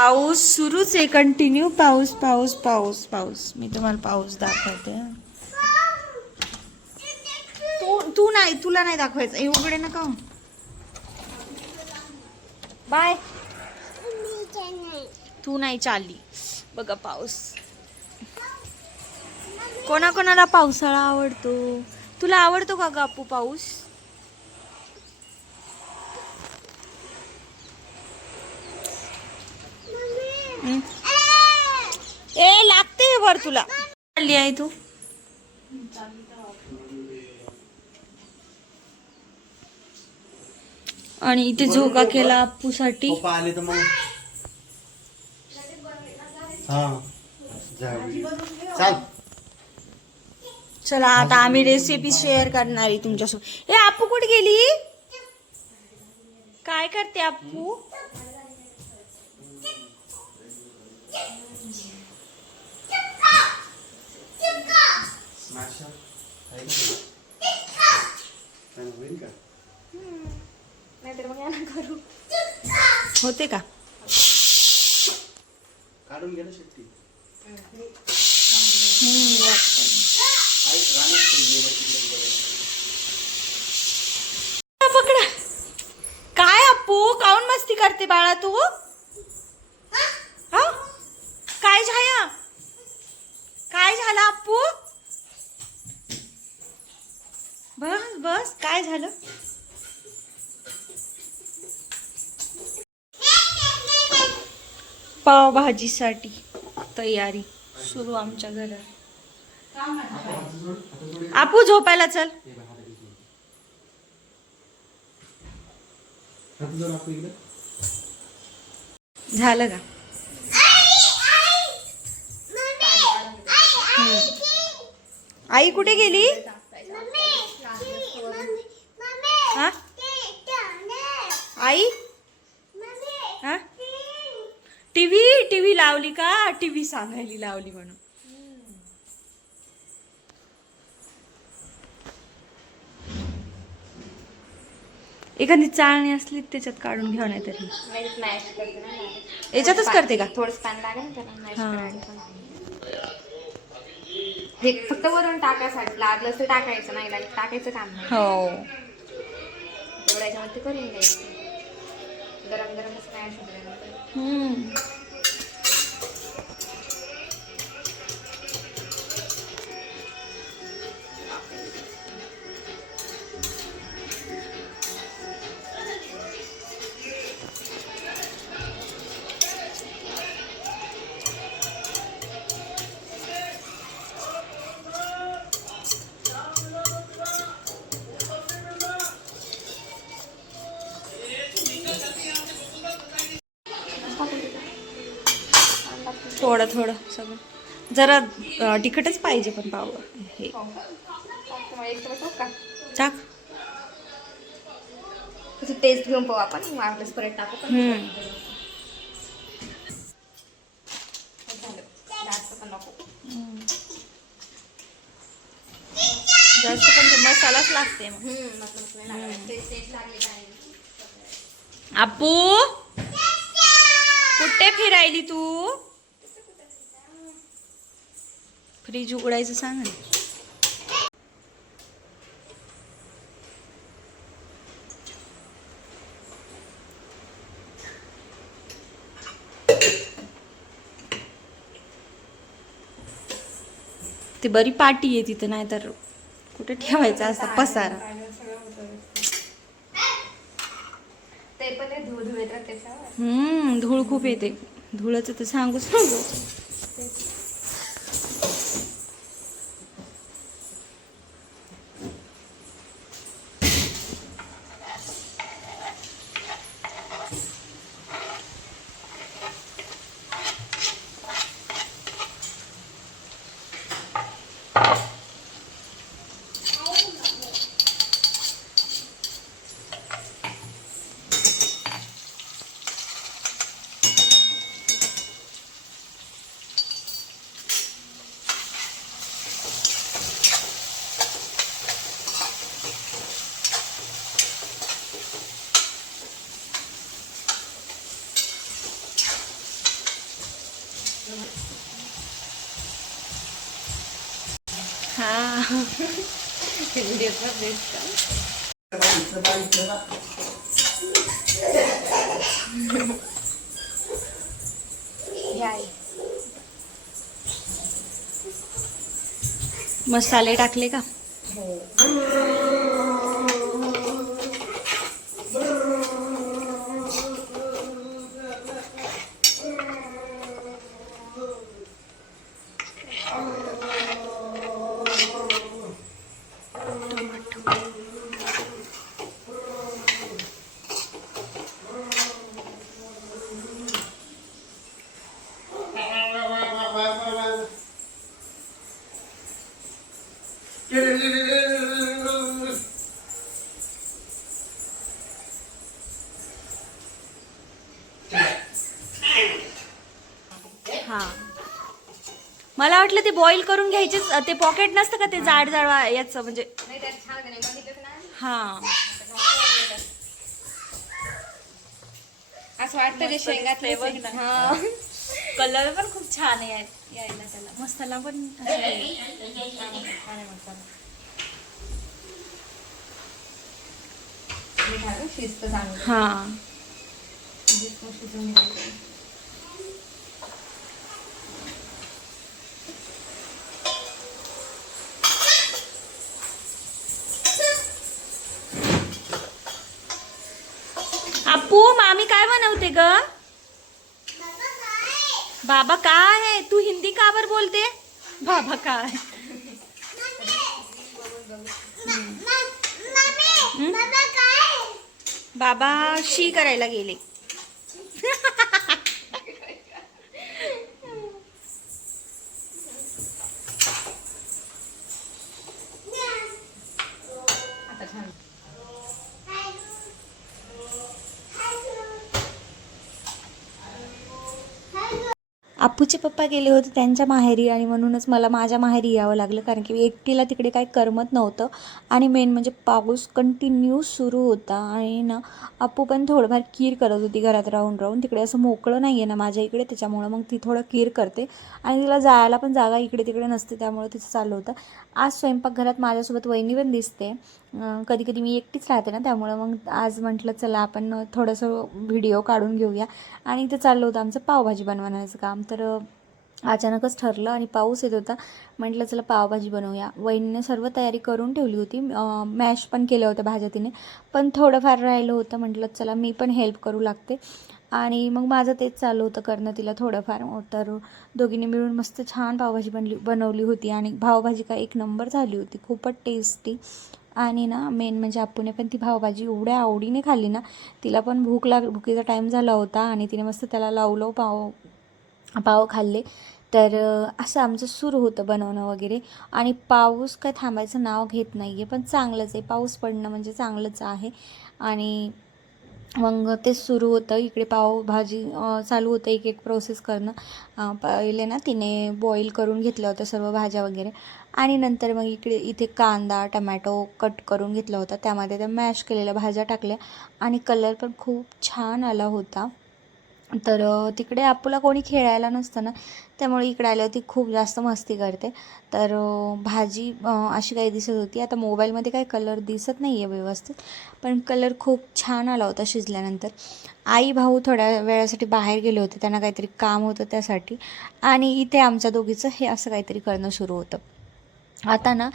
पाऊस सुरूच आहे, कंटिन्यू पाऊस पाऊस पाऊस पाऊस. मी तुम्हाला पाऊस दाखवते. तू नाही, तुला नाही दाखवायचं. हे उघडे नका. बाय. तू नाही चालली. बघा पाऊस. कोणाकोणाला पावसाळा आवडतो? तुला आवडतो का गापू पाऊस? ए लागते वर तुला. चालली आहे तू? आणि इथे झोका केला अप्पूसाठी. आले तर मग चाल. चला आता आम्ही रेसिपी शेअर करणार आहे तुमच्यासोबत. ए अप्पू कुठे गेली? काय करते अप्पू? होते का? काढून गेलं शेट्टी. पकडा. काय अप्पू काऊन मस्ती करते बाळा तू? हा? काय झाया? काय झालं अप्पू? बस बस, काय झालं? पावभाजीसाठी तयारी सुरू आमच्या घरात. आपू झोपायला चल. झालं का? आई कुठे गेली? हा? आई हा? टीव्ही लावली का? टीव्ही सांगायला लावली म्हणून. एखादी चाळणी असली त्याच्यात काढून घ्या, नाही तरी याच्यातच करते का? थोडं पाणी लागेल त्याला. हे फक्त वरून टाकायसाठी लागलं तर टाकायचं, नाही लागलं टाकायचं काम नाही. हो. तेवढ्या याच्यामध्ये करून द्यायचं. गरम गरमच स्मॅश होतं. थोडं थोडं सगळं जरा तिखटच पाहिजे पण पाव हे टाक. टेस्ट घेऊन पाहू आपण, वाटलंच परत टाकू. जास्त पण मसालाच लागते मग. अप्पू कुठे फिरायली तू? फ्रीज उघडायचं सांग ना. ते बरी पाटी आहे तिथं, नाही तर कुठे ठेवायचं असं पसारा. धूळ खूप येते. धुळाचं तर सांगूच नको. हा मसाले टाकले का? हा मला वाटलं ते बॉईल करून घ्यायचेच, ते पॉकेट नसतं का ते जाड जाड याचं म्हणजे. नाही त्यात छान नाही बघितलं ना. हा असं वाटतं ते शेंगातले बघ ना. हा. कलर पण खूप छान आहे यायला त्याला, मसाला पण असं आहे. शिस्त चांगली हा शिजून घ्यायचं. अप्पू मामी काय बनवते ग? बाबा काय आहे? तू हिंदी का बर बोलते? बाबा काय? बाबा शी करायला गेले. आता छान. अप्पूचे पप्पा गेले होते त्यांच्या माहेरी आणि म्हणूनच मला माझ्या माहेरी यावं लागलं, कारण की एकटीला तिकडे काही करमत नव्हतं. आणि मेन म्हणजे पाऊस कंटिन्यू सुरू होता आणि ना अप्पू पण थोडंफार कीर करत होती घरात राहून राहून. तिकडे असं मोकळं नाही आहे ना माझ्या इकडे, त्याच्यामुळं मग ती थोडं कीर करते आणि तिला जायला पण जागा इकडे तिकडे नसते, त्यामुळे तिचं चाललं होतं. आज स्वयंपाकघरात माझ्यासोबत वहिनी पण दिसते. कधी कधी मी एकटीच राहते ना, त्यामुळं मग आज म्हटलं चला आपण थोडंसं व्हिडिओ काढून घेऊया. आणि इथे चाललं होतं आमचं पावभाजी बनवण्याचं काम. तर अचानकच ठरलं आणि पाऊस येत होता, म्हटलं चला पावभाजी बनवूया. वहिनीने सर्व तयारी करून ठेवली होती, मॅश पण केलं होतं भाज्या तिने, पण थोडंफार राहिलं होतं. म्हटलं चला मी पण हेल्प करू लागते. आणि मग माझं तेच चालू होतं करणं तिला थोडंफार. तर दोघींनी मिळून मस्त छान पावभाजी बनवली होती आणि पावभाजी काय एक नंबर झाली होती, खूपच टेस्टी. आणि ना मेन म्हणजे अप्पूने पण ती पावभाजी एवढ्या आवडीने खाल्ली ना, तिला पण भुकीचा टाईम झाला होता आणि तिने मस्त त्याला लावलं पाव खाल्ले. तर असं आमचं सुरू होतं बनवणं वगैरे. आणि पाऊस काय थांबायचं नाव घेत नाही आहे, पण चांगलंच आहे, पाऊस पडणं म्हणजे चांगलंच आहे. आणि मग ते सुरू होतं इकडे पावभाजी चालू होतं, एक एक प्रोसेस करणं. पहिले ना तिने बॉईल करून घेतलं होतं सर्व भाज्या वगैरे आणि नंतर मग इथे कांदा टमॅटो कट करून घेतला होता, त्यामध्ये त्या मॅश केलेल्या भाज्या टाकल्या आणि कलर पण खूप छान आला होता. तर तिकडे अप्पूला कोणी खेळायला नसतं ना, त्यामुळे इकडे आल्यावरती खूप जास्त मस्ती करते. तर भाजी अशी काही दिसत होती. आता मोबाईलमध्ये काही कलर दिसत नाही आहे व्यवस्थित, पण कलर खूप छान आला होता शिजल्यानंतर. आई भाऊ थोड्या वेळासाठी बाहेर गेले होते, त्यांना काहीतरी काम होतं त्यासाठी. आणि इथे आमच्या दोघीचं हे असं काहीतरी करणं सुरू होतं. आता ना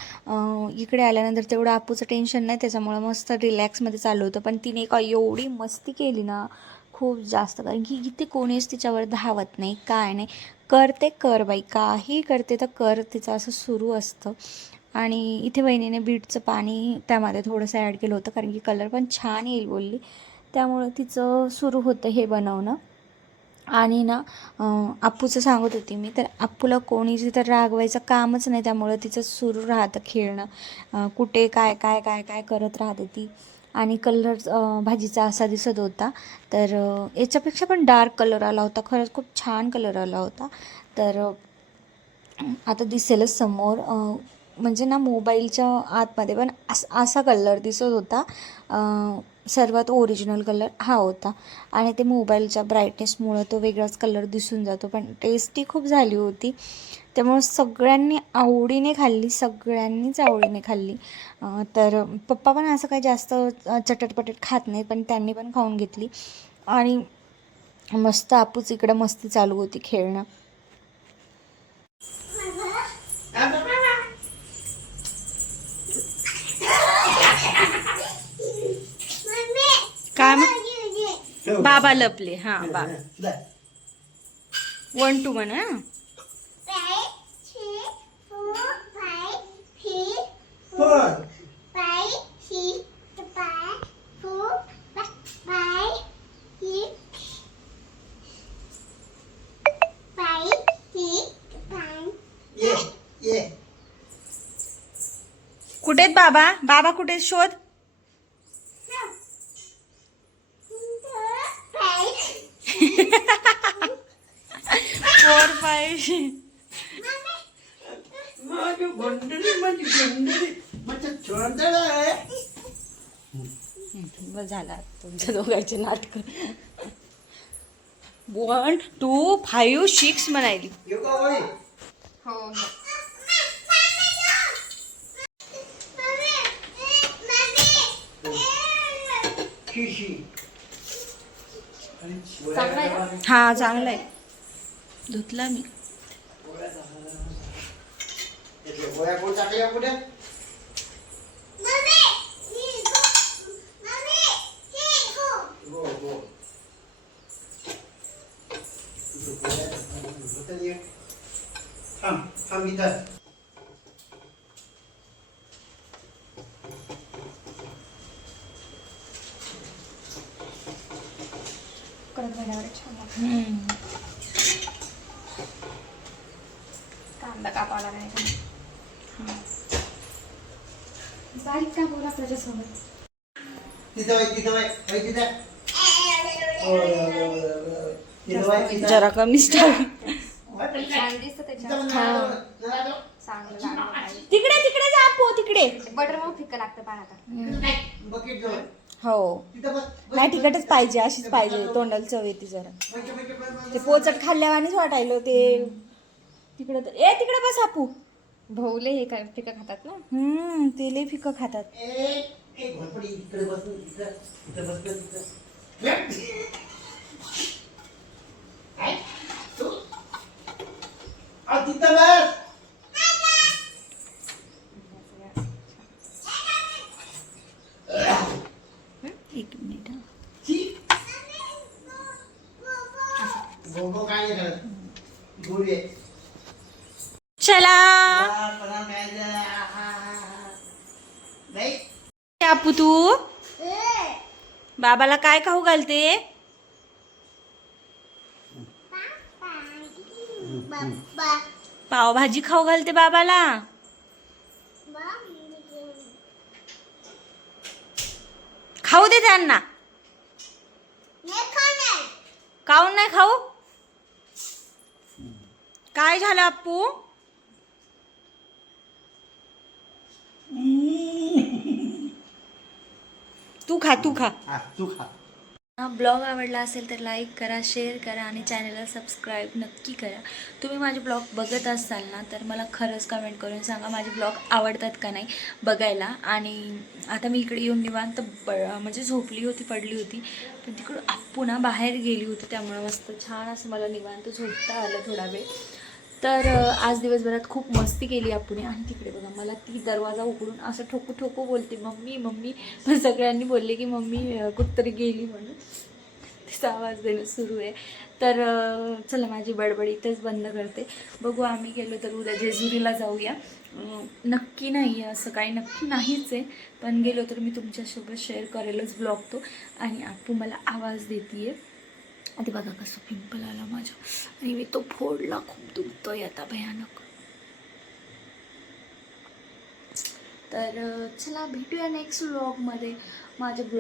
इकडे आल्यानंतर तेवढं अप्पूचं टेन्शन नाही, त्याच्यामुळं मस्त रिलॅक्समध्ये चालू होतं. पण तिने का एवढी मस्ती केली ना खूप जास्त, कारण की इथे कोणीच तिच्यावर धावत नाही काय नाही, करते कर बाई काही करते तर कर, तिचं असं सुरू असतं. आणि इथे वहिनीने बीटचं पाणी त्यामध्ये थोडंसं ॲड केलं होतं, कारण की कलर पण छान येईल बोलली, त्यामुळं तिचं सुरू होतं हे बनवणं. आणि ना अप्पूचं सांगत होती मी, तर अप्पूला कोणी तर रागवायचं कामच नाही, त्यामुळं तिचं सुरू राहतं खेळणं. कुठे काय काय काय काय करत राहते ती. आणि कलर भाजीचा असा दिसत होता, तर याच्यापेक्षा पण डार्क कलर आला होता, खरंच खूप छान कलर आला होता. तर आता दिसेलच समोर, म्हणजे ना मोबाईलच्या आतमध्ये पण असा कलर दिसत होता. सर्वात ओरिजिनल कलर हा होता आणि ते मोबाईलच्या ब्राईटनेसमुळं तो वेगळाच कलर दिसून जातो, पण टेस्टी खूप झाली होती. त्यामुळं सगळ्यांनी सगळ्यांनीच आवडीने खाल्ली. तर पप्पा पण असं काही जास्त चटटपटट खात नाही, पण त्यांनी पण खाऊन घेतली आणि मस्त आपूच इकडं मस्ती चालू होती खेळणं. काय बाबा लपले. हा बाबा 1 2 1 हा. कुठेत बाबा? बाबा कुठे? शोध. 4 5 झाला तुमच्या दोघांचे नाटक. 1 2 5 6 म्हणायली. हो हो. चांगला आहे का? हा चांगला आहे. धुतला मी. गोळ्या कोण टाकल्या कुठे? थांब इथं. करत गेल्यावर छान लागतं. कांदा कापावा लागणार का? बारीक का बोला त्याच्यासोबत. जरा कमीच टाक. छान दिसतं त्याच्यात. चांगलं लागलं. तिकडे जा पो तिकडे. बटर मग फिक्क लागतं पाहता. हो नाही तिकटच पाहिजे, अशीच पाहिजे. तोंडाला चव येते जरा. ते पोचट खाल्ल्यावानीच वाटायलं ते. तिकडे तिकडे बस आपू. भोवले हे काय फिक्क खातात ना. ते लय फिकं खातात. एक मिनिट. चला आपू तू बाबाला काय खाऊ घालते? पावभाजी खाऊ घालते बाबाला. खाऊ दे त्यांना. काऊन नाही खाऊ? काय झालं अप्पू? तू खा. तू खा. ब्लॉग आवडला असेल तर लाईक करा, शेअर करा आणि चॅनलला सबस्क्राईब नक्की करा. तुम्ही माझे ब्लॉग बघत असाल ना तर मला खरंच कमेंट करून सांगा माझे ब्लॉग आवडतात का नाही बघायला. आणि आता मी इकडे येऊन निवांत म्हणजे झोपली होती, पडली होती, पण तिकडं अप्पू ना बाहेर गेली होती, त्यामुळे मस्त छान असं मला निवांत झोपता आलं थोडा वेळ. तर आज दिवसभरात खूप मस्ती केली आपण. आणि तिकडे बघा मला ती दरवाजा उघडून असं ठोकू ठोकू बोलते मम्मी मम्मी, पण सगळ्यांनी बोलले की मम्मी कुठतरी गेली म्हणून. तिचा आवाज देणं सुरू आहे. तर चला माझी बडबड इथेच बंद करते. बघू आम्ही गेलो तर उद्या जेजुरीला जाऊया. नक्की नाही असं काही नक्की नाहीच आहे, पण गेलो तर मी तुमच्यासोबत शेअर करेलच ब्लॉग तो. आणि आपू मला आवाज देते आहे. आता बघा कसं पिंपल आला माझ्या आणि मी तो फोडला. खूप दुखतोय आता भयानक. तर चला भेटूया नेक्स्ट व्लॉगमध्ये. माझे ब्लॉग